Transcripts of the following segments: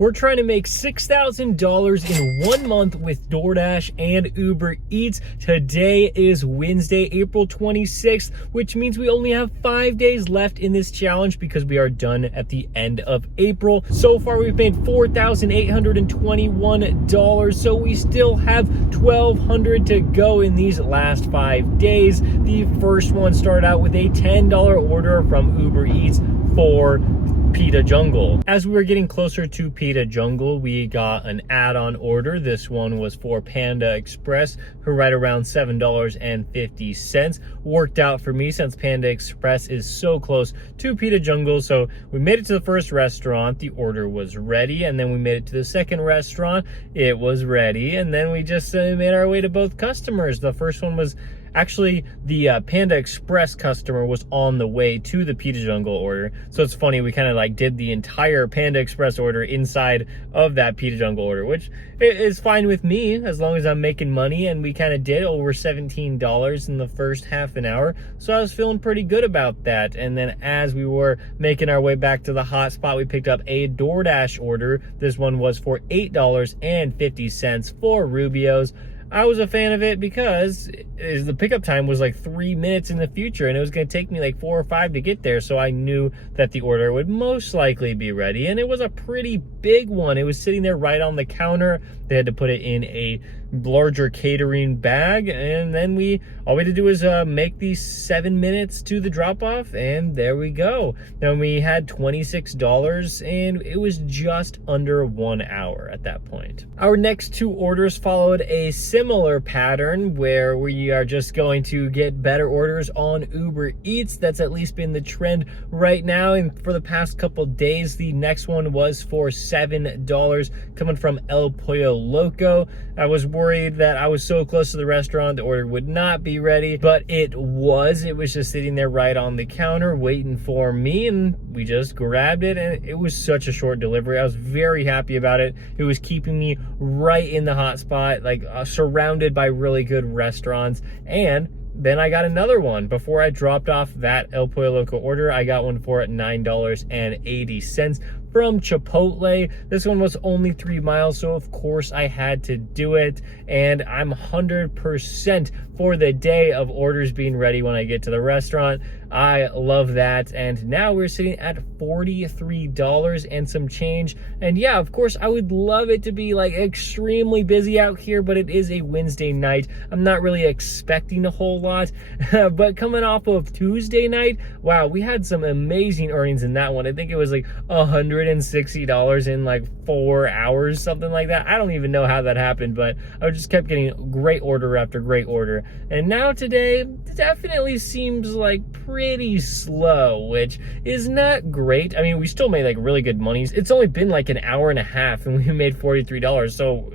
We're trying to make $6,000 in 1 month with DoorDash and Uber Eats. Today is Wednesday, April 26th, which means we only have 5 days left in this challenge because we are done at the end of April. So far, we've made $4,821, so we still have $1,200 to go in these last 5 days. The first one started out with a $10 order from Uber Eats for Pita Jungle. As we were getting closer to Pita Jungle, we got an add-on order. This one was for Panda Express for right around $7.50. Worked out for me since Panda Express is so close to Pita Jungle. So we made it to the first restaurant, the order was ready, and then we made it to the second restaurant, it was ready, and then we just made our way to both customers. The first one was actually, the Panda Express customer was on the way to the Pita Jungle order. So it's funny, we kind of like did the entire Panda Express order inside of that Pita Jungle order, which is fine with me as long as I'm making money. And we kind of did over $17 in the first half an hour. So I was feeling pretty good about that. And then as we were making our way back to the hotspot, we picked up a DoorDash order. This one was for $8.50 for Rubio's. I was a fan of it because the pickup time was like 3 minutes in the future, and it was going to take me like 4 or 5 to get there. So I knew that the order would most likely be ready, and it was a pretty big one. It was sitting there right on the counter. They had to put it in a larger catering bag, and then all we had to do was make these 7 minutes to the drop off, and there we go. Now we had $26, and it was just under 1 hour at that point. Our next two orders followed a similar pattern where we are just going to get better orders on Uber Eats. That's at least been the trend right now, and for the past couple days. The next one was for $7 coming from El Pollo Loco. I was worried that I was so close to the restaurant the order would not be ready, but it was. It was just sitting there right on the counter waiting for me, and we just grabbed it, and it was such a short delivery. I was very happy about it. It was keeping me right in the hot spot, like surrounded by really good restaurants. And then I got another one. Before I dropped off that El Pollo Loco order, I got one for $9.80 from Chipotle. This one was only 3 miles, so of course I had to do it. And I'm 100% for the day of orders being ready when I get to the restaurant. I love that. And now we're sitting at $43 and some change. And yeah, of course, I would love it to be like extremely busy out here, but it is a Wednesday night. I'm not really expecting a whole lot. But coming off of Tuesday night, wow, we had some amazing earnings in that one. I think it was like $160 in like 4 hours, something like that. I don't even know how that happened, but I just kept getting great order after great order. And now today definitely seems like pretty slow, which is not great. I mean, we still made like really good money. It's only been like an hour and a half and we made $43, so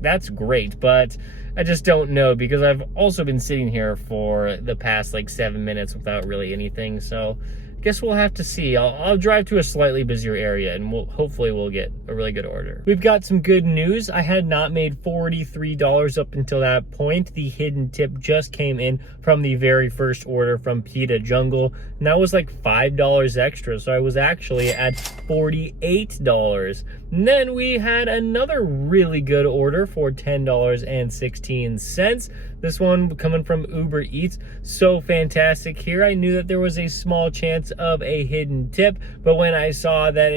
that's great. But I just don't know, because I've also been sitting here for the past like 7 minutes without really anything. So I guess we'll have to see. I'll drive to a slightly busier area, and hopefully we'll get a really good order. We've got some good news. I had not made $43 up until that point. The hidden tip just came in from the very first order from Pita Jungle, and that was like $5 extra. So I was actually at $48. And then we had another really good order for $10.16. This one coming from Uber Eats. So fantastic here. I knew that there was a small chance of a hidden tip, but when I saw that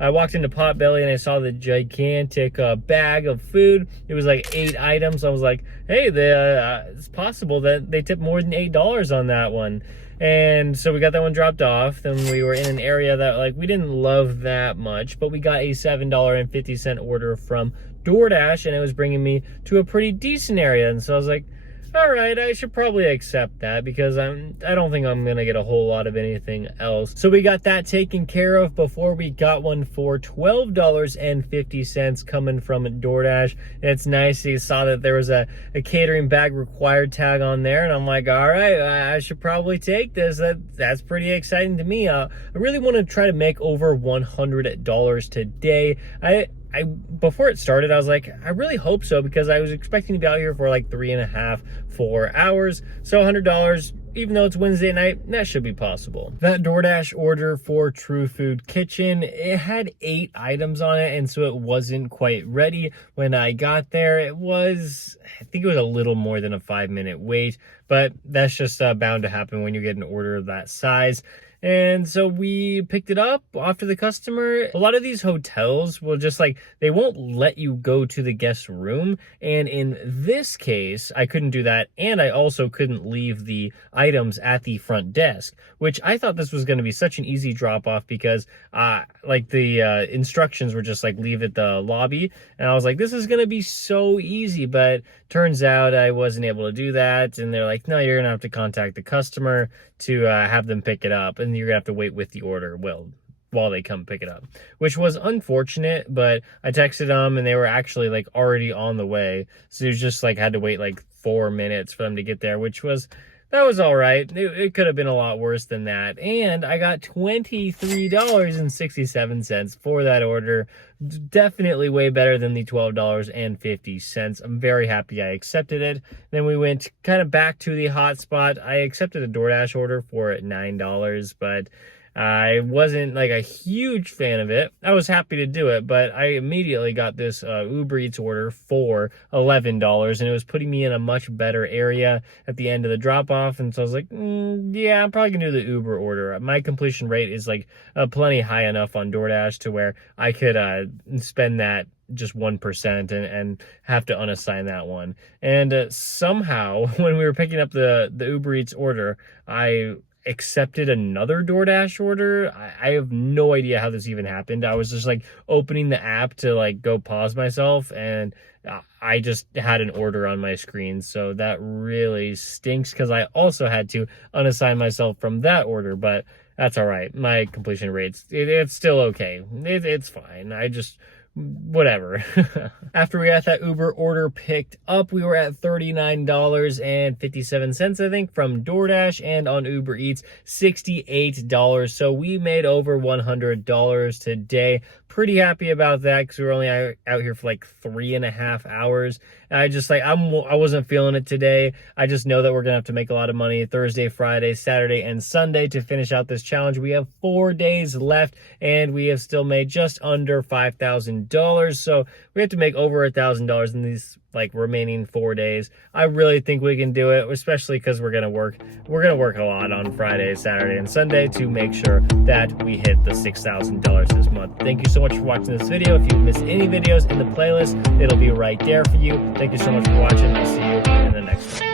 I walked into Potbelly and I saw the gigantic bag of food. It was like 8 items. I was like, hey, it's possible that they tipped more than $8 on that one. And so we got that one dropped off. Then we were in an area that like we didn't love that much, but we got a $7.50 order from DoorDash, and it was bringing me to a pretty decent area. And so I was like, all right, I should probably accept that, because I don't think I'm gonna get a whole lot of anything else. So we got that taken care of before we got one for $12.50 coming from DoorDash. And it's nice. You saw that there was a catering bag required tag on there, and I'm like, all right, I should probably take this. That's pretty exciting to me. I really want to try to make over $100 today. Before it started, I was like, I really hope so, because I was expecting to be out here for like 3.5, 4 hours. So $100 even though it's Wednesday night, that should be possible. That DoorDash order for True Food Kitchen, it had 8 items on it, and so it wasn't quite ready when I got there. I think it was a little more than a 5-minute wait, but that's just bound to happen when you get an order of that size. And so we picked it up after the customer. A lot of these hotels will just they won't let you go to the guest room. And in this case, I couldn't do that. And I also couldn't leave the items at the front desk, which I thought this was going to be such an easy drop off because the instructions were just leave at the lobby. And I was like, this is going to be so easy. But turns out I wasn't able to do that. And they're like, no, you're going to have to contact the customer to have them pick it up. And you're gonna have to wait with the order while they come pick it up, which was unfortunate. But I texted them and they were actually already on the way, so it was just had to wait 4 minutes for them to get there, that was all right. It could have been a lot worse than that. And I got $23.67 for that order. Definitely way better than the $12.50. I'm very happy I accepted it. Then we went kind of back to the hotspot. I accepted a DoorDash order for $9, but I wasn't a huge fan of it. I was happy to do it, but I immediately got this Uber Eats order for $11, and it was putting me in a much better area at the end of the drop-off. And so I was like, yeah, I'm probably gonna do the Uber order. My completion rate is plenty high enough on DoorDash to where I could spend that just 1% and have to unassign that one. And somehow when we were picking up the Uber Eats order, I accepted another DoorDash order. I have no idea how this even happened. I was just opening the app to go pause myself, and I just had an order on my screen. So that really stinks because I also had to unassign myself from that order, but that's all right. My completion rate's it's still okay. It's fine. Whatever. After we got that Uber order picked up, we were at $39.57, I think, from DoorDash, and on Uber Eats, $68. So we made over $100 today. Pretty happy about that because we were only out here for 3.5 hours. I wasn't feeling it today. I just know that we're gonna have to make a lot of money Thursday, Friday, Saturday, and Sunday to finish out this challenge. We have 4 days left, and we have still made just under $5,000. So we have to make over $1,000 in these remaining 4 days. I really think we can do it, especially because we're gonna work a lot on Friday, Saturday, and Sunday to make sure that we hit the $6,000 this month. Thank you so much for watching this video. If you missed any videos in the playlist, it'll be right there for you. Thank you so much for watching. I'll see you in the next one.